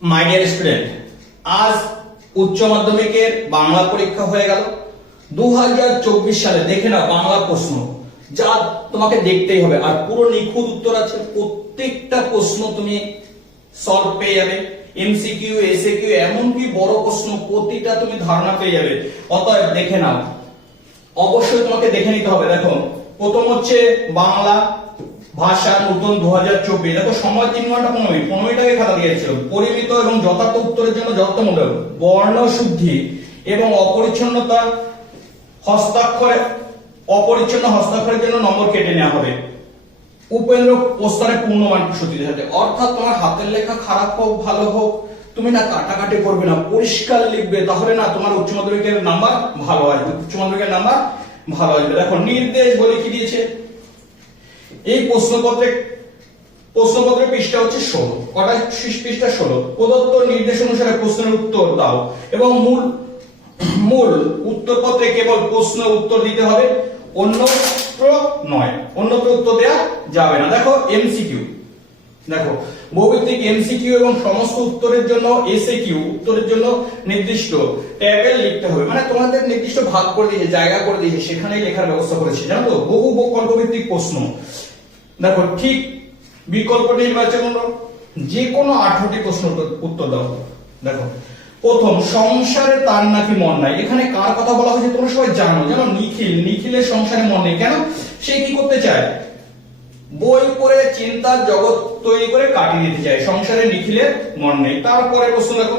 My dear student, আজ উচ্চ মাধ্যমিকের বাংলা পরীক্ষা হয়ে গেল। 2024 সালে দেখে নাও বাংলা প্রশ্ন, যা তোমাকে দেখতেই হবে, আর পুরো নিখুঁত উত্তর আছে। প্রত্যেকটা প্রশ্ন তুমি সলভ পেয়ে যাবে, এমসিকিউ, এসএকিউ, এমনকি বড় প্রশ্ন প্রতিটা তুমি ধারণা পেয়ে যাবে। অতএব দেখে নাও, অবশ্যই তোমাকে দেখে নিতে হবে। দেখো, প্রথম হচ্ছে বাংলা ভাষা নূতন 2024। দেখো, সময় 3 ঘন্টা 15 মিনিট, 15 মিনিট আগে খাতা দিয়েছিল। পরিমিত এবং যথার্থ উত্তরের জন্য যথার্থমূলক বর্ণ শুদ্ধি এবং অপরিচ্ছন্নতা হস্তাক্ষরে, অপরিচ্ছন্ন হস্তাক্ষরের জন্য নম্বর কেটে নেওয়া হবে। উপেন্দ্র প্রস্তারে পূর্ণমান সত্যি থাকে, অর্থাৎ তোমার হাতের লেখা খারাপ হোক ভালো হোক, তুমি না কাটাকাটি করবে না, পরিষ্কার লিখবে, তাহলে না তোমার উচ্চ মাধ্যমিকের নাম্বার ভালো আসবে, উচ্চ মাধ্যমিকের নাম্বার ভালো আসবে। দেখো, নির্দেশ বলে কি দিয়েছে, এই প্রশ্নপত্রের পৃষ্ঠা হচ্ছে 16, কটা পৃষ্ঠা 16। প্রদত্ত নির্দেশ অনুসারে প্রশ্নের উত্তর দাও এবং মূল উত্তরপত্রে কেবল প্রশ্ন উত্তর দিতে হবে, অন্যত্র নয়, অন্যত্র উত্তর দেওয়া যাবে না। দেখো, এমসিকিউ, দেখো বহুভিত্তিক এমসিকিউ এবং সমস্ত উত্তরের জন্য এসএকিউ উত্তরের জন্য নির্দিষ্ট ট্যাবেল লিখতে হবে, মানে তোমাদের নির্দিষ্ট ভাগ করে দিয়েছে, জায়গা করে দিয়েছে, সেখানেই লেখার ব্যবস্থা করেছে, জানো তো। বহু বিকল্প ভিত্তিক প্রশ্ন, দেখো ঠিক বিকল্প নির্বাচন করো, যে কোনো 18টি প্রশ্ন উত্তর দাও। দেখো, প্রথম, সংসারে তার নাকি মন নাই। এখানে কার কথা বলা হয়েছে তোমরা সবাই জানো, জানো, নিখিলের সংসারে মন নেই। কেন? সে কি করতে চায়? বই পড়ে চিন্তার জগৎ তৈরি করে কাটিয়ে দিতে চায়, সংসারে নিখিলের মন নেই। তারপরে প্রশ্ন দেখো,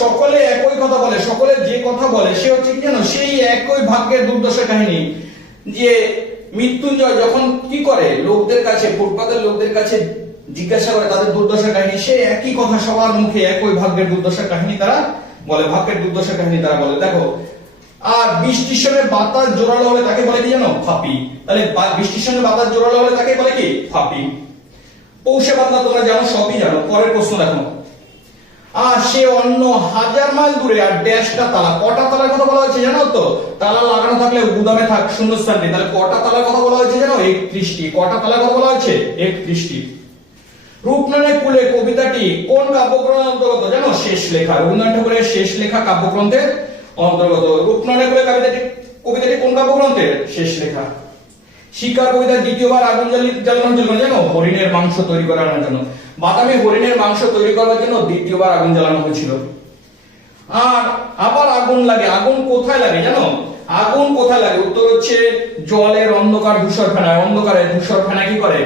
সকলে একই কথা বলে, সকলে যে কথা বলে সে হচ্ছে কি জানো, সেই একই ভাগ্যের দুর্দশা কাহিনী। যে মৃত্যুঞ্জয় যখন কি করে, লোকদের কাছে, ফুটপাতের লোকদের কাছে জিজ্ঞাসা করে তাদের দুর্দশা কাহিনী, সে একই কথা সবার মুখে, একই ভাগ্যের দুর্দশা কাহিনী তারা বলে, ভাগ্যের দুর্দশা কাহিনী তারা বলে। দেখো, আর বৃষ্টির সঙ্গে বাতাস জোরালো হলে তাকে বলে কি জানো, ফাঁপি। তাহলে বৃষ্টির সঙ্গে বাতাস জোরালো হলে তাকে বলে কি, ফাঁপি। পৌষে বাদলা তোমরা জানো, সবই জানো। পরের প্রশ্ন দেখো, আর সে অন্য 1000 মাইল দূরে, আর ড্যাশটা তালা। কটা তালার কথা বলা হয়েছে জানো তো? তালা লাগানো থাকলে গুদামে থাক, শূন্যস্থান নেই। তাহলে কটা তালার কথা বলা হয়েছে জানো? 31টি। কটা তালার কথা বলা হয়েছে? 31টি। রূপনারায়ণ কুলে কবিতাটি কোন কাব্যগ্রন্থের অন্তর্গত জানো? শেষ লেখা। রবীন্দ্রনাথ ঠাকুরের শেষ লেখা কাব্যগ্রন্থের অন্তর্গত। রূপনারায়ণ কুলে কবিতাটি কোন কাব্যগ্রন্থের? শেষ লেখা। শিকার কবিতা দ্বিতীয়বার আগুন জ্বালানোর জন্য জানো? হরিণের মাংস তৈরি করার জন্য। বাদামি হরিণের মাংস তৈরি করার জন্য দ্বিতীয়বার আগুন জ্বালানো হয়েছিল। আর আবার আগুন লাগে, আগুন কোথায় লাগে জানো? আগুন কোথায় লাগে? উত্তর হচ্ছে জলের অন্ধকার ধূসর ফেনায়। অন্ধকারে ধূসর ফেনা কি করে?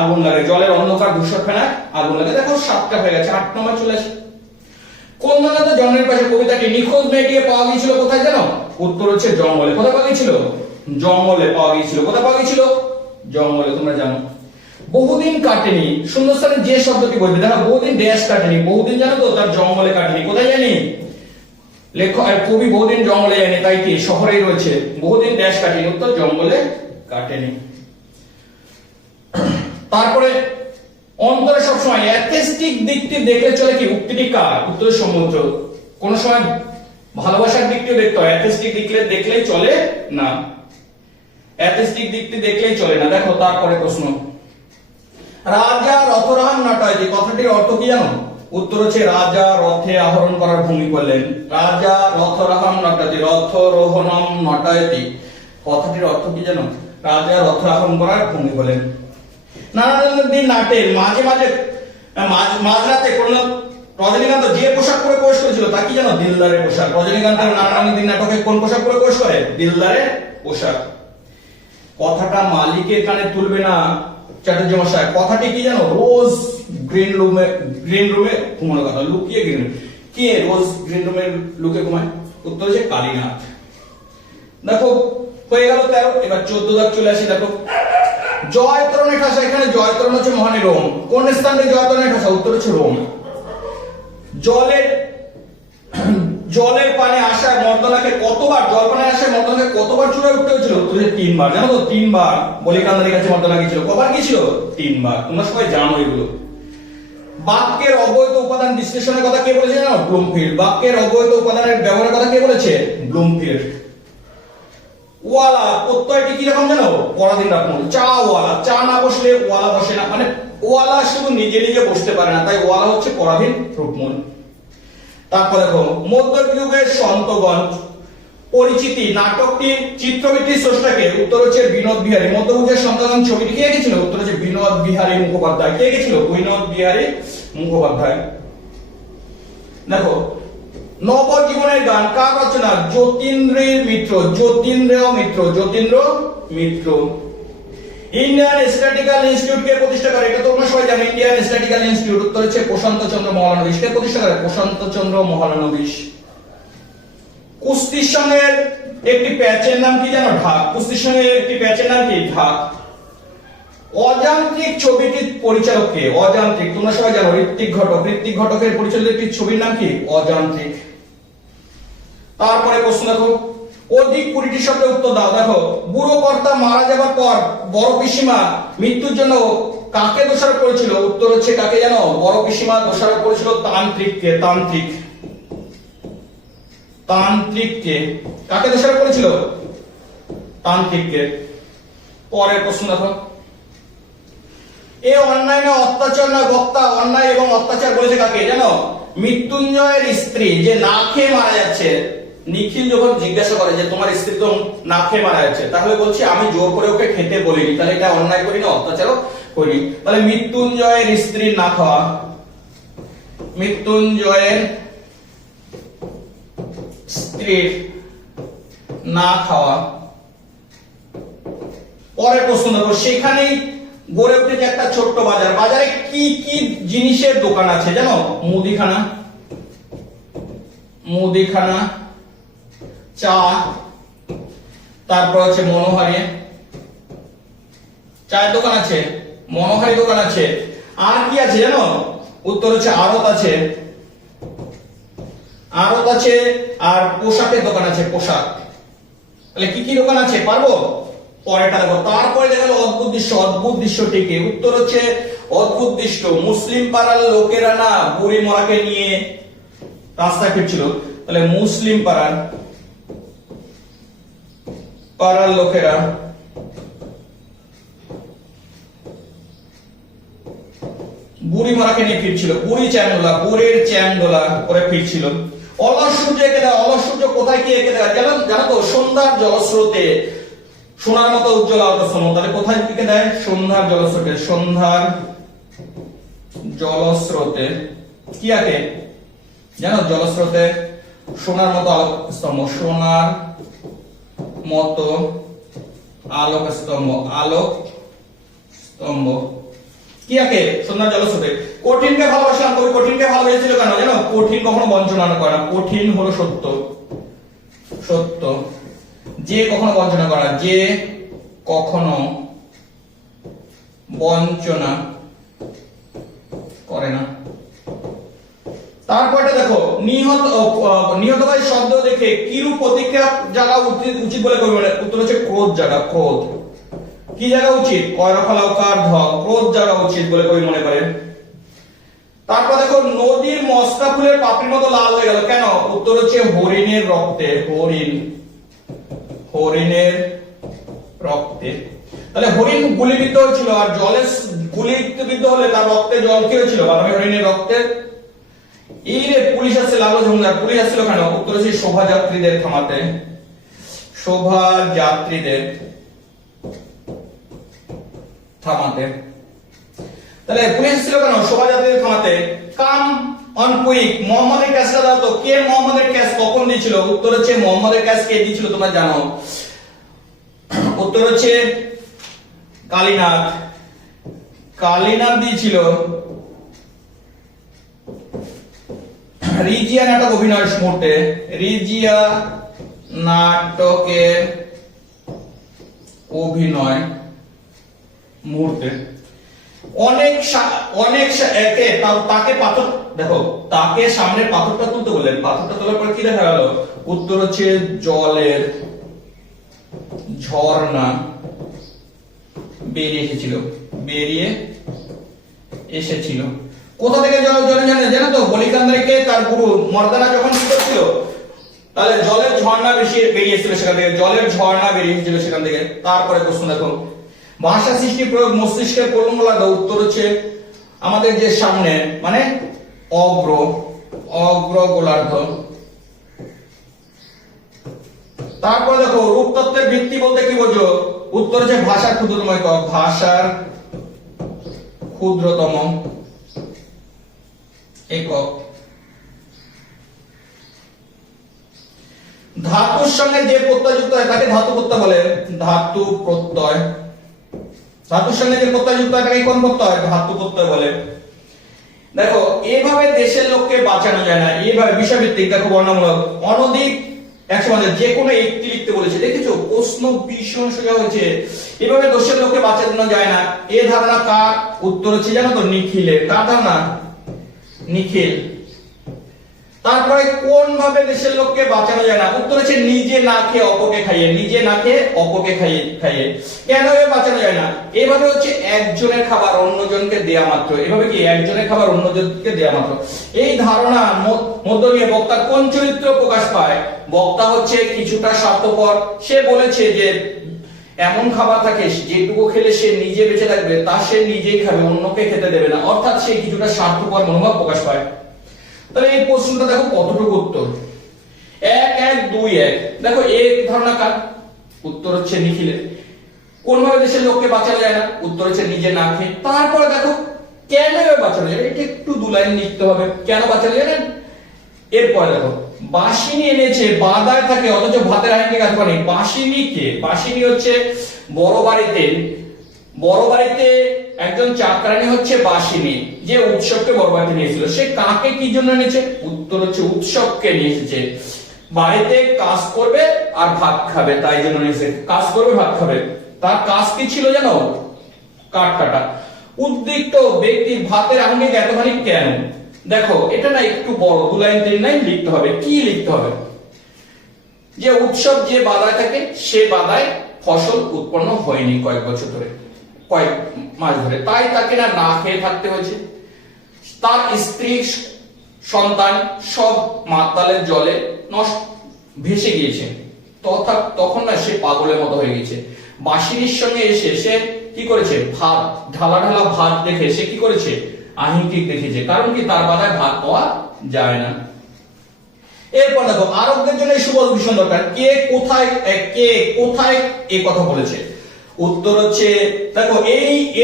আগুন লাগে। জলের অন্ধকার ধূসর ফেনায় আগুন লাগে। দেখো, 7টা হয়ে গেছে, 8 নম্বর চলে আসে। কন্যানাথ জন্মের পাশে কবিতাটি নিখোঁজ মেয়েটিকে পাওয়া গিয়েছিল কোথায় জানো? উত্তর হচ্ছে জঙ্গলে। কোথায় পাওয়া গিয়েছিল? জঙ্গলে পাওয়া গিয়েছিল। কোথায় পাওয়া গিয়েছিল? জঙ্গলে, তোমরা জানো। বহুদিন কাটেনি, শূন্যস্থানে যে শব্দটি বলবে, দেখো বহুদিন ড্যাশ কাটেনি। বহুদিন জানো তো, তার জঙ্গলে কাটেনি। কোথায় জানি? লেখক আর কবি বহুদিন জঙ্গলে যায়নি, তাই কি শহরেই রয়েছে। বহুদিন ড্যাশ কাটেনি, উত্তর জঙ্গলে কাটেনি। তারপরে অন্তরে সবসময় অ্যাথেস্টিক দিকটি দেখলে চলে কি? উক্তিটি কার? উত্তর সমুদ্র। কোন সময় ভালোবাসার দিকটিও দেখতে হয়, অ্যাথেস্টিক দেখলেই চলে না, অ্যাথেস্টিক দিকটি দেখলেই চলে না। দেখো, তারপরে প্রশ্ন, রাজা রথরাহান নাটয়তি কথাটির অর্থ কি জানো? উত্তর হচ্ছে রাজা রথে আরোহণ করার ভূমি করলেন। রাজা রথরাহান নাটয়তি, রথরোহণম নাটয়তি কথাটির অর্থ কি জানো? রাজা রথ আরোহণ করার ভূমি করলেন। নারায়ণদিন নাটের মাঝরাতে রজনীকান্ত যে পোশাক পরে প্রবেশ করেছিল তা কি জানো? দিলদারের পোশাক। রজনীকান্তের নারায়ণদিন নাটকে কোন পোশাক পরে প্রবেশ করে? দিলদারের পোশাক। কথাটা মালিকের কানে তুলবে না চ্যাটার্জি মশাই। কথাটি কি জানো? রোজ গ্রিন রুমে ঘুমানোর কথা, লুকিয়ে গ্রিন। কে রোজ গ্রিন রুমে লুকিয়ে ঘুমায়? উত্তর হচ্ছে কালীনাথ। দেখো, হয়ে গেল 13। এবার 14 দাগ চলে আসি। দেখো, জয়তরণের ঠাসা। এখানে জয়তরণ হচ্ছে মহানী রোম। কোন স্থানে জয়তরণের ঠাসা? উত্তর হচ্ছে রোম। জলের পানে আসায় মর্দনাকে কতবার, জল পানে আসায় মর্দনাকে কতবার চূড়ায় উঠতে হয়েছিল? উত্তর হচ্ছে 3 বার। জানো তো? 3 বার বলিকান্দারের কাছে মর্দনা গিয়েছিল। কবার গিয়েছিল? 3 বার। তোমরা সবাই জানো এগুলো। বাক্যের অবৈধ উপাদান বিশ্লেষণের কথা কে বলেছে জানো? ব্লুমফিল্ড। বাক্যের অবৈধ উপাদানের ব্যবহারের কথা কে বলেছে? ব্লুমফিল্ড। ওয়ালা প্রত্যয়টি কি রকম জানো? পরাধীন রাখুন। চা ওয়ালা, চা না বসলে ওয়ালা বসে না, মানে ওয়ালা শুধু নিজে নিজে বসতে পারে না, তাই ওয়ালা হচ্ছে পরাধীন রূপমূল। তারপর দেখো মধ্যযুগের সন্তগণ পরিচিতি নাটকটির চিত্রবৃত্তির স্রষ্টাকে? উত্তর হচ্ছে বিনোদ বিহারী। মধ্যযুগের সন্তগণ ছবিটি কে এঁকেছিল? উত্তর হচ্ছে বিনোদ বিহারী মুখোপাধ্যায়। কে এঁকেছিল? বিনোদ বিহারী মুখোপাধ্যায়। দেখো নবজীবনের গান কার রচনা? যতীন্দ্র মিত্র। যতীন্দ্র মিত্র। ইন্ডিয়ান স্ট্যাটিস্টিক্যাল ইনস্টিটিউট কে প্রতিষ্ঠা করে? এটা তোমরা সবাই জানো, ইন্ডিয়ান স্ট্যাটিস্টিক্যাল ইনস্টিটিউট। উত্তর হচ্ছে প্রশান্ত চন্দ্র মহলানবিশ। কে প্রতিষ্ঠা করে? প্রশান্ত চন্দ্র মহলানবিশ। কুস্তির সঙ্গের একটি প্যাচের নাম কি জানো? ঢাক। কুস্তির সঙ্গে একটি প্যাচের নাম কি? ঢাক। অযান্ত্রিক ছবিটির পরিচালক কে? অযান্ত্রিক তোমরা সবাই জানো, ঋত্বিক ঘটক। ঋত্বিক ঘটকের পরিচালিত একটি ছবির নাম কি? অযান্ত্রিক। তারপরে প্রশ্ন দেখো, অধিক 20টি শব্দের উত্তর দাও। দেখো বুড়ো কর্তা মারা যাবার পর বড় পিসিমা মৃত্যুর জন্য কাকে দোষারোপ করেছিল? উত্তর হচ্ছে কাকে জানো? বড় পিসিমা দোষারোপ করেছিল তান্ত্রিককে। তান্ত্রিককে। কাকে দোষারোপ করেছিল? তান্ত্রিককে। পরের প্রশ্ন দেখো, এ অন্যায় না অত্যাচার না বক্তা অন্যায় এবং অত্যাচার বলেছে কাকে জানো? মৃত্যুঞ্জয়ের স্ত্রী, যে না খেয়ে মারা যাচ্ছে। নিখিল যখন জিজ্ঞাসা করে যে তোমার স্ত্রী তো না খেয়ে মারা যাচ্ছে, তাহলে বলছে আমি জোর করে ওকে খেতে বলিনি, তাহলে এটা অন্যায় করিনি, অত্যাচারও করিনি। তাহলে মৃত্যুঞ্জয়ের স্ত্রীর না খাওয়া, মৃত্যুঞ্জয়ের স্ত্রীর না খাওয়া। পরের প্রশ্ন দেখো, সেখানেই গড়ে উঠেছে একটা ছোট্ট বাজার। বাজারে কি কি জিনিসের দোকান আছে জানো? মুদিখানা, চা, তারপর হচ্ছে মনোহারি, চায়ের দোকান আছে, মনোহারি দোকান আছে। আর কি আছে জানো? উত্তর হচ্ছে আড়ত আছে, আর পোশাকের দোকান আছে, পোশাক। তাহলে কি কি দোকান আছে পারবো? পরেরটা দেখো, তারপরে দেখা গেল অদ্ভুত দৃশ্য। অদ্ভুত দৃশ্যটি কি? উত্তর হচ্ছে অদ্ভুত দৃশ্য মুসলিম পাড়ার লোকেরা না বুড়ি মরাকে নিয়ে রাস্তায় ফিরছিল। তাহলে মুসলিম পাড়ার লোকেরা বুড়ি মরাকে নিয়ে ফিরছিল। বুড়ির চ্যাংদোলা করে ফিরছিল। অলস সূর্য এঁকে দেয়। অলস সূর্য কোথায় কি এঁকে দেয় জানো তো? সন্ধ্যার জলস্রোতে, সোনার মতো উজ্জ্বল আলোকসম। তাহলে কোথায় এঁকে দেয়? সন্ধ্যার জলস্রোতে। সন্ধ্যার জলস্রোতে কি আঁকে জানো? জলস্রোতে সোনার মতো আলোক স্তম্ভ, সোনার মতো আলোক স্তম্ভ কি আঁকে? সন্ধ্যার জলস্রোতে। কঠিনকে ভালোবাসলাম। কবি কঠিনকে ভালোবেসেছিল কেন জানো? কঠিন কখনো বঞ্চনা করে না। কঠিন হলো সত্য। যে কখনো বঞ্চনা করে না, যে কখনো বঞ্চনা করে না। তারপরটা দেখো, নিহত ভাই শব্দ দেখে কিরূপ প্রতিক্রিয়া জাগা উচিত বলে কবি বলে? উত্তর হচ্ছে ক্রোধ জাগা। ক্রোধ কি জাগা উচিত? কয়রফলাকার ধ, ক্রোধ জাগা উচিত বলে কবি মনে করেন। তারপর দেখো, নদীর মস্কা ফুলের পাপড়ির মতো লাল হয়ে গেল কেন? উত্তর হচ্ছে হরিণের রক্তে। হরিণের রক্তে। তাহলে হরিণ গুলিবিদ্ধ হয়েছিল, আর জলে গুলিবিদ্ধ হলে তার রক্তে জল কি হয়েছিল? বাদামি হরিণের রক্তে। এই রে পুলিশ আসছে, লাগলো ঝুমদার। পুলিশ আসছিল কেন? উত্তর হচ্ছে শোভাযাত্রীদের থামাতে। তাহলে পুলিশ আসছিল কেন? শোভাযাত্রীদের থামাতে। কাম অন কুইক, মোহাম্মদের ক্যাশটা দাও তো। কে মোহাম্মদের ক্যাশ কখন দিয়েছিল? উত্তর হচ্ছে মোহাম্মদের ক্যাশ কে দিয়েছিল তোমরা জানো? উত্তর হচ্ছে কালীনাথ দিয়েছিল। রিজিয়া নাটক অভিনয় মুহূর্তে। রিজিয়া নাটকের অভিনয় মুহূর্তে তাকে পাথর, দেখো তাকে সামনে পাথরটা তুলতে বললেন। পাথরটা তোলার পরে কি দেখা গেল? উত্তর হচ্ছে জলের ঝর্ণা বেরিয়ে এসেছিল। কোথা থেকে জল জানো তো? বলিকান্দারিকে তার গুরু মর্দানা যখন কি করছিল, তাহলে জলের ঝর্ণা বেরিয়ে এসেছিল সেখান থেকে। তারপরে প্রশ্ন দেখো, ভাষা সৃষ্টি প্রয়োগ মস্তিষ্কের কোন গোলার্ধ? উত্তর হচ্ছে আমাদের যে সামনে মানে অগ্র গোলার্ধ। তারপর দেখো রূপতত্ত্বের ভিত্তি বলতে কি বোঝো? উত্তর হচ্ছে ভাষার ক্ষুদ্রতম একক। ভাষার ক্ষুদ্রতম একক। ধাতুর সঙ্গে যে প্রত্যয় যুক্ত হয় তাকে ধাতু প্রত্যয় বলে। ধাতু প্রত্যয়। ধাতুর সঙ্গে যে প্রত্যয় যুক্ত হয় তাকে কোন প্রত্যয়? ধাতু প্রত্যয় বলে। দেখো এভাবে দেশের লোককে বাঁচানো যায় না, এভাবে বিষয়ভিত্তিক। দেখো বর্ণমূলক অনধিক 150 যে কোনো একটি লিখতে বলেছে। দেখেছো প্রশ্ন ভীষণ সোজা হয়েছে। এভাবে দেশের লোককে বাঁচানো যায় না এ ধারণা কার? উত্তর হচ্ছে জানো তো নিখিলের। কার ধারণা? নিখিল। তারপরে কোন ভাবে দেশের লোককে বাঁচানো যায় না? উত্তর হচ্ছে নিজে না খেয়ে অপরকে খাইয়ে। নিজে না খেয়ে অপরকে খাইয়ে। কেন এভাবে বাঁচানো যায় না? এভাবে হচ্ছে একজনের খাবার অন্যজনকে দেয়া মাত্র। এভাবে কি একজনের খাবার অন্যজনকে দেয়া মাত্র। এই ধারণা মধ্য দিয়ে বক্তা কোন চরিত্র প্রকাশ পায়? বক্তা হচ্ছে কিছুটা স্বার্থপর। সে বলেছে যে এমন খাবার থাকে যেটুকু খেলে সে নিজে বেঁচে থাকবে তা সে নিজেই খাবে, অন্যকে খেতে দেবে না। অর্থাৎ সে কিছুটা স্বার্থপর মনোভাব প্রকাশ পায়। তাহলে এই প্রশ্নটা দেখো কতটুকু উত্তর। 1 1 2 1। দেখো এই ধারণা কার? উত্তর হচ্ছে নিখিলের। কোন ভাবে দেশের লোককে বাঁচানো যায় না? উত্তর হচ্ছে নিজে না খেয়ে। তারপরে দেখো কেন বাঁচানো যায়, এটা একটু 2 লাইন লিখতে হবে। কেন বাঁচানো যায়? এরপর দেখো বাঁশিনি এনেছে বাদায় থাকে অথচ ভাতের হাঁড়িতে কাজ করে। বাঁশিনি কে? বাঁশিনি হচ্ছে বড় বাড়িতে একজন চাকরানী হচ্ছে বাঁশিনি, যে উৎসবকে বড় বাড়িতে নিয়েছিল। সে কাকে কি জন্য এনেছে? উত্তর হচ্ছে উৎসবকে নিয়ে এসেছে। বাড়িতে কাজ করবে আর ভাত খাবে, তাই জন্য নিয়েছে। কাজ করবে ভাত খাবে। তার কাজ কি ছিল জানো? কাঠ কাটা। উদ্বিগ্ন ব্যক্তির ভাতের আঙ্গিক এতখানি কেন? দেখো এটা না একটু বড়, 2 লাইন 3 লাইন লিখতে হবে। কি লিখতে হবে? যে উৎসব যে বাদায় থাকে সে বাদায় ফসল উৎপন্ন হয়নি কয়েক বছর ধরে, কয়েক মাস ধরে, তাই তাকে না খেয়ে থাকতে হয়েছে। তার স্ত্রী সন্তান সব মাতালের জলে নষ্ট ভেসে গিয়েছে। তখন না সে পাগলের মতো হয়ে গেছে। বাঁশিনির সঙ্গে এসে সে কি করেছে? ভাত ঢালা ভাত দেখে সে কি করেছে? আহিংকিক দেখেছে। কারণ কি? তার বাদায় ভাত পাওয়া যায় না। এরপর দেখো আরবদের জন্য শুভ ভীষণ দরকার। কে কোথায় এই কথা বলেছে? উত্তর হচ্ছে দেখো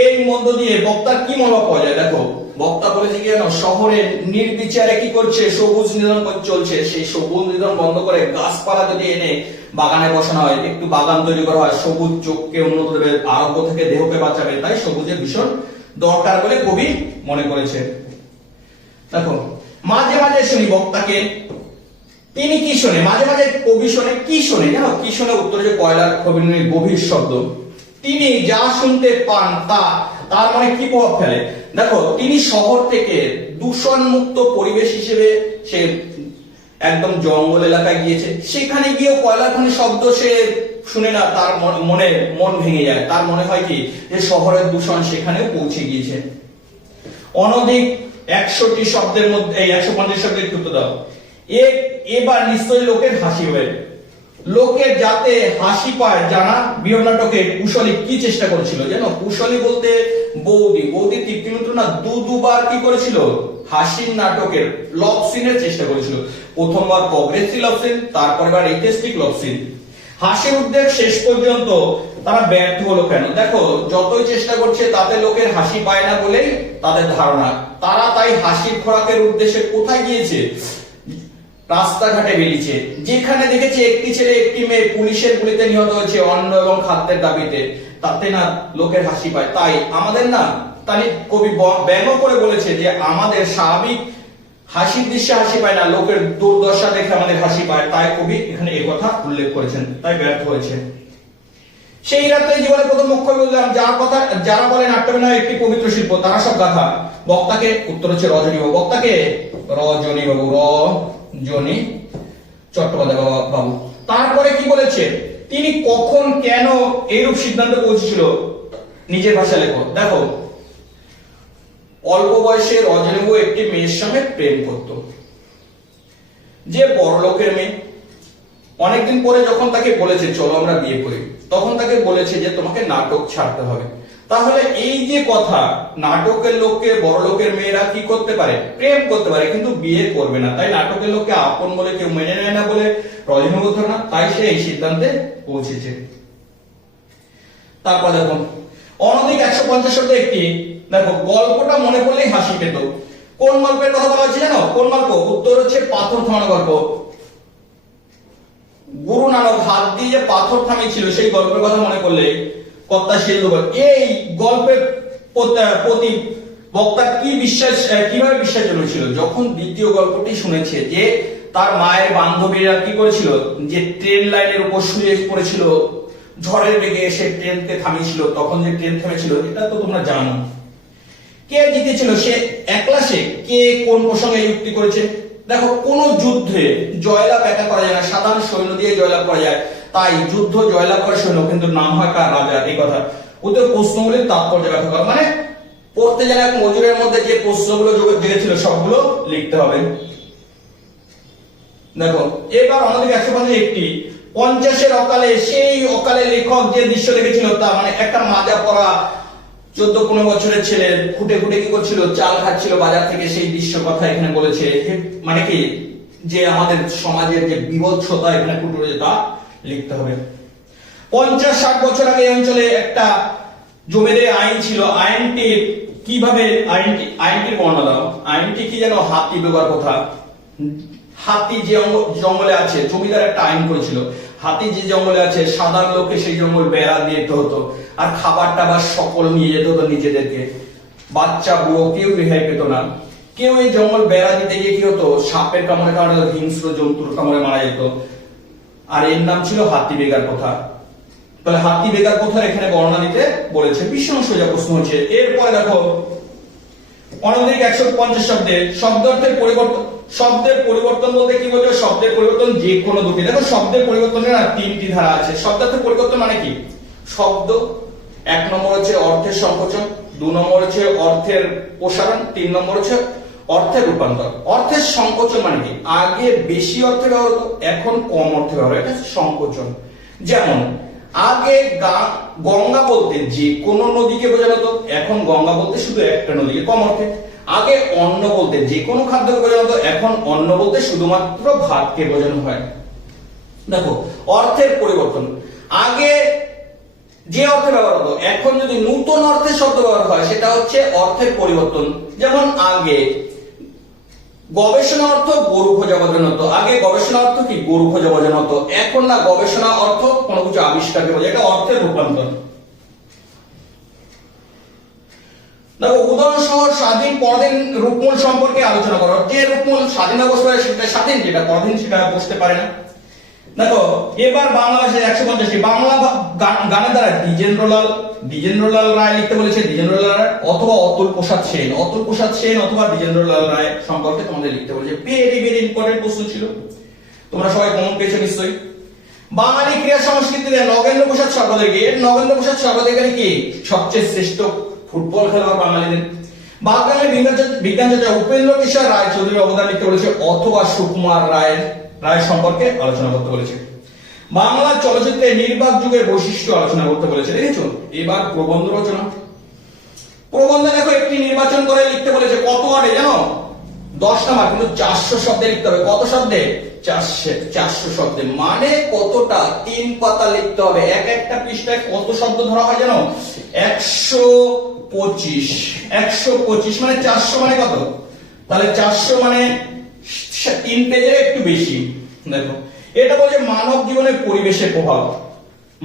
এই মধ্য দিয়ে বক্তার কি মনোভাব পাওয়া যায়। দেখো বক্তা বলেছে কি জানো? শহরে নির্বিচারে কি করছে? সবুজ নিধন চলছে। সেই সবুজ নিধন বন্ধ করে গাছপালা যদি এনে বাগানে বসানো হয়, একটু বাগান তৈরি করা হয়, সবুজ চোখকে উন্নত দেবে, আরোগ্য থেকে দেহকে বাঁচাবে, তাই সবুজের ভীষণ দরকার বলে কবি মনে করেছে। দেখো মাঝে মাঝে শুনি বক্তাকে তিনি কি শোনে? মাঝে মাঝে কবি শোনে কি শোনে জানো? কি শোনে? উত্তর যে কয়লার খবির গভীর শব্দ। তিনি যা শুনতে পান তার মানে কি প্রভাব ফেলে? দেখো তিনি শহর থেকে দূষণ মুক্ত পরিবেশ হিসেবে সে একদম জঙ্গল এলাকায় গিয়েছে। সেখানে গিয়েও কয়লার খনির শব্দ সে শুনে না, তার মন ভেঙে যায়। তার মনে হয় কি যে শহরের দূষণ সেখানেও পৌঁছে গিয়েছে। অনধিক 100টি শব্দের মধ্যে এই 150 শব্দের উত্তর দাও। এবার নিশ্চয়ই লোকের হাসি হবে। লোকের যাতে হাসি পায় জানা বিরহ নাটকে কুশলী কি চেষ্টা করেছিল জানো? কুশলী বলতে বৌদি তৃপ্তিমিত্র না দুবার কি করেছিল? হাসির নাটকের লভ সিনের চেষ্টা করেছিল। প্রথমবার প্রগ্রেসিভ লভ সিন, তারপর বার ইথেস্টিক লভ সিন। হাসির উদ্যোগ শেষ পর্যন্ত তারা ব্যর্থ হলো কেন? দেখো যতই চেষ্টা করছে তাতে লোকের হাসি পায় না বলেই তাদের ধারণা। তারা তাই হাসির খোরাকের উদ্দেশ্যে কোথায় গিয়েছে? রাস্তাঘাটে বেরিয়েছে। যেখানে দেখেছে একটি ছেলে একটি মেয়ে পুলিশের গুলিতে নিহত হয়েছে অন্ন এবং খাদ্যের দাবিতে, তাতে না লোকের হাসি পায়। তাই আমাদের না তাই কবি ব্যঙ্গ করে বলেছে যে আমাদের স্বাভাবিক হাসির দৃশ্যে হাসি পায় না, লোকের দুর্দশা দেখে আমাদের হাসি পায়। তাই কবি এখানে এই কথা উল্লেখ করেছেন, তাই ব্যর্থ হয়েছে। সেই রাত্রে জীবনের প্রথম মুখ্য বললাম যারা বলেন নাট্যাভিনয় একটি পবিত্র শিল্প, তারা সব গাথা। বক্তাকে উত্তর হচ্ছে রজনী বাবু। বক্তাকে রজনী চট্টোপাধ্যায় বাবু। তারপরে কি বলেছে? তিনি কখন কেন এইরূপ সিদ্ধান্ত পৌঁছেছিল? নিজের ভাষায় লেখো। দেখো অল্প বয়সে রজনীবাবু একটি মেয়ের সঙ্গে প্রেম করত, যে বড় লোকের মেয়ে। অনেকদিন পরে যখন তাকে বলেছে চলো আমরা বিয়ে করি, তখন তাকে বলেছে যে তোমাকে নাটক ছাড়তে হবে। তাহলে এই যে কথা, নাটকের লোককে বড় লোকের মেয়েরা কি করতে পারে, প্রেম করতে পারে, কিন্তু বিয়ে করবে না। তাই নাটকের লোককে আপন বলে কেউ মেনে নেয় না বলে রজনীগন্ধা না, তাই সে এই সিদ্ধান্তে পৌঁছেছে। তারপর দেখো অনধিক 150 শব্দে একটি, দেখো গল্পটা মনে পড়লেই হাসি পেত। কোন গল্পের কথা বলা হচ্ছে জানো? কোন গল্প? উত্তর হচ্ছে পাথর থামানো গল্প। গুরু নানক হাত দিয়ে যে পাথর থামিয়েছিল সেই গল্পের কথা মনে করলে কর্তাশীল। এই গল্পের প্রতি বক্তা কিভাবে বিশ্বাস জন্মেছিল? যখন দ্বিতীয় গল্পটি শুনেছে যে তার মায়ের বান্ধবীরা কি করেছিল, যে ট্রেন লাইনের উপর শুয়ে পড়েছিল, ঝড়ের বেগে এসে ট্রেনকে থামিয়েছিল, তখন যে ট্রেন থেমেছিল এটা তো তোমরা জানো। কে জিতেছিল? সে একলা। সে কে কোন প্রসঙ্গে যুক্তি করেছে? দেখো কোন যুদ্ধে জয়লাভ একা করা যায় না, সাধারণ সৈন্য দিয়ে জয়লাভ করা যায়। তাই যুদ্ধ জয়লাভ করে সৈন্য, কিন্তু নাম হয় কার? রাজা। এই কথা ওদের প্রশ্নগুলির তাৎপর্য ব্যাখ্যা করা, মানে পড়তে জানা এক মজুরের মধ্যে যে প্রশ্নগুলো জেগেছিল সবগুলো লিখতে হবে। দেখো এবার অনধিক 150 একটি 50-এর অকালে, সেই অকালে লেখক যে দৃশ্য দেখেছিল তা মানে একটা মাজা পড়া 14-15 বছরের ছেলে খুঁটে খুঁটে কি করছিল, চাল খাচ্ছিল বাজার থেকে, সেই দৃশ্য কথা এখানে বলেছে। মানে কি, যে আমাদের সমাজের যে বিভৎসতা এখানে ফুটে উঠেছে তা লিখতে হবে। 50-60 বছর আগে এই অঞ্চলে একটা জমিদারি আইন ছিল। আইনটি কিভাবে, আইনটির বর্ণনা দাও। আইনটি কি যেন? হাতি ব্যবহার কথা। হাতি যে জঙ্গলে আছে, জমিদার একটা আইন করেছিল, হাতি যে জঙ্গলে আছে সাধারণ লোককে সেই জঙ্গল বেড়া দিয়ে যেতে হতো, আর খাবার টাবার সকল নিয়ে যেতে হতো নিজেদেরকে। বাচ্চা বুড়ো কেউ রেহাই পেত না। কেউ এই জঙ্গল বেড়া দিতে গিয়ে কি হতো, সাপের কামড়ে হিংস্র জন্তুর কামড়ে মারা যেত। আর এর নাম ছিল হাতি বেগার কথা। তাহলে হাতি বেগার কথা এখানে বর্ণনা দিতে বলেছে। ভীষণ সোজা প্রশ্ন হচ্ছে। এরপরে দেখো অনধিক 150 শব্দে শব্দার্থের পরিবর্তন। শব্দের পরিবর্তন বলতে কি বোঝো? শব্দের পরিবর্তন যে কোনো দুটি। দেখো শব্দের পরিবর্তনের আর 3টি ধারা আছে। শব্দার্থের পরিবর্তন মানে কি? শব্দ 1 নম্বর হচ্ছে অর্থের সংকোচন, 2 নম্বর হচ্ছে অর্থের প্রসারণ, 3 নম্বর হচ্ছে অর্থের রূপান্তর। অর্থের সংকোচন মানে কি? আগে বেশি অর্থে ব্যবহার হতো, এখন কম অর্থে ব্যবহার, এটা সংকোচন। যেমন আগে গঙ্গা বলতে যে কোনো নদীকে বোঝানো হতো, এখন গঙ্গা বলতে শুধু একটা নদীকে, কম অর্থে। আগে অন্ন বলতে যে কোনো খাদ্যকে বোঝানো হতো, এখন অন্ন বলতে শুধুমাত্র ভাতকে বোঝানো হয়। দেখো অর্থের পরিবর্তন, আগে যে অর্থে ব্যবহার হতো এখন যদি নতুন অর্থের শব্দ ব্যবহার হয় সেটা হচ্ছে অর্থের পরিবর্তন। যেমন আগে গবেষণা অর্থ গরু খোঁজা বোঝানো হতো। আগে গবেষণা অর্থ কি? গরু খোঁজা বোঝানো হতো। এখন না, গবেষণা অর্থ কোনো কিছু আবিষ্কারকে বোঝায়, এটা অর্থের রূপান্তর। দেখো উদাহরণ সহ স্বাধীন পরাধীন রূপমূল সম্পর্কে আলোচনা করো। যে রূপমূল স্বাধীন বসতে পারে সেটা স্বাধীন, যেটা পরাধীন সেটা বসতে পারে না। দেখো এবার বাংলা ভাষায় 150টি বাংলা গানের দ্বারা দ্বিজেন্দ্রলাল রায় লিখতে বলেছে। দ্বিজেন্দ্রলাল রায় অথবা অতুল প্রসাদ সেন, অথবা দ্বিজেন্দ্রলাল রায় সম্পর্কে তোমাদের লিখতে বলেছে। ভেরি ভেরি ইম্পর্টেন্ট প্রশ্ন ছিল, তোমরা সবাই কমন পেয়েছো নিশ্চয়ই। বাঙালি ক্রীড়া সংস্কৃতিতে নগেন্দ্র প্রসাদ সর্বাধিকারী। নগেন্দ্র প্রসাদ সর্বাধিকারী কি? সবচেয়ে শ্রেষ্ঠ ফুটবল খেলোয়াড় বাঙালিদের। বাঙালি বিজ্ঞান চর্চা উপেন্দ্র কিশোর রায় চৌধুরীর অবদান লিখতে বলেছে, অথবা সুকুমার রায় সম্পর্কে আলোচনা করতে বলেছে। বাংলা চলচ্চিত্রে নির্বাক যুগের বৈশিষ্ট্য আলোচনা করতে বলেছে। দেখেছো? এবার প্রবন্ধ রচনা। প্রবন্ধে দেখো একটি নির্বাচন করে লিখতে বলেছে। কত ওয়ার্ডে জানো? 10 নাম্বার, কিন্তু 400 শব্দে লিখতে হবে। কত শব্দে? 400 শব্দে। মানে কতটা? 3 পাতা লিখতে হবে। একটা পৃষ্ঠায় কত শব্দ ধরা হয় জানো? 125 মানে 400 মানে কত? তাহলে 400 মানে 3 পেজের একটু বেশি। দেখো এটা বলছে মানব জীবনের পরিবেশের প্রভাব।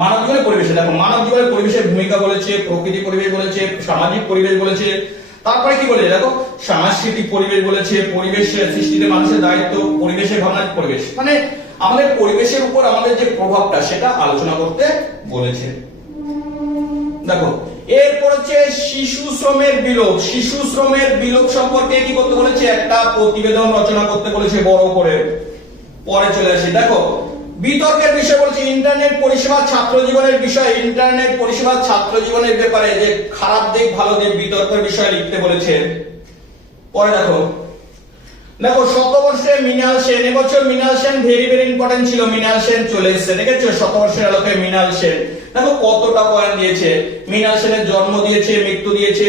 মানব জীবনের পরিবেশে, দেখো মানব জীবনের পরিবেশের ভূমিকা বলেছে, প্রকৃতি পরিবেশ বলেছে, সামাজিক পরিবেশ বলেছে, তারপরে কি বলেছে দেখো সাংস্কৃতিক পরিবেশ বলেছে, পরিবেশের সৃষ্টিতে মানুষের দায়িত্ব, পরিবেশের ভাবনা, পরিবেশ মানে আমাদের পরিবেশের উপর আমাদের যে প্রভাবটা সেটা আলোচনা করতে বলেছে। দেখো এরপর হচ্ছে শিশু শ্রমের বিলোপ। শিশু শ্রমের বিলোপ সম্পর্কে কি করতে বলেছে? একটা প্রতিবেদন রচনা করতে বলেছে বড় করে। পরে চলে আসি, দেখো বিতর্কের বিষয় বলছে ইন্টারনেট পরিষেবা ছাত্র জীবনের বিষয়। ইন্টারনেট পরিষেবা ছাত্র জীবনের ব্যাপারে যে খারাপ দিক ভালো দিক বিতর্কের বিষয় লিখতে বলেছে। পরে দেখো দেখো শতবর্ষে মৃণাল সেন, এবছর Mrinal Sen very very important ছিল, মৃণাল সেন চলে এসেছে, দেখেছো শতবর্ষের আলোকে মৃণাল সেন, দেখো কতটা পয়েন্ট দিয়েছে। মৃণাল সেনের জন্ম দিয়েছে, মৃত্যু দিয়েছে,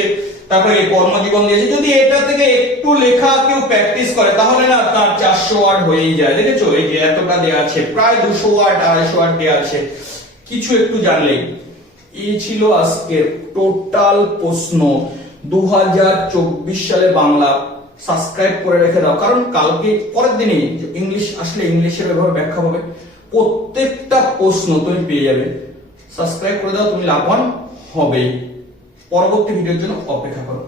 তারপরে কর্মজীবন দিয়েছে। যদি এটা থেকে একটু লেখা কেউ প্র্যাকটিস করে তাহলে না তার 400 ওয়ার্ড হয়েই যায়। দেখেছো এই যে এতটা দেয়া আছে, প্রায় 200 ওয়ার্ড 250 ওয়ার্ড দেয়া আছে, কিছু একটু জানলেই। এই ছিল আজকের টোটাল প্রশ্ন 2024 সালে বাংলা। সাবস্ক্রাইব করে রেখে দাও, কারণ কালকে পরের দিনে ইংলিশ আসলে ইংলিশের ব্যবহার ব্যাখ্যা হবে, প্রত্যেকটা প্রশ্ন তুমি পেয়ে যাবে। সাবস্ক্রাইব করে দাও, তুমি লাভবান হবে। পরবর্তী ভিডিওর জন্য অপেক্ষা করো।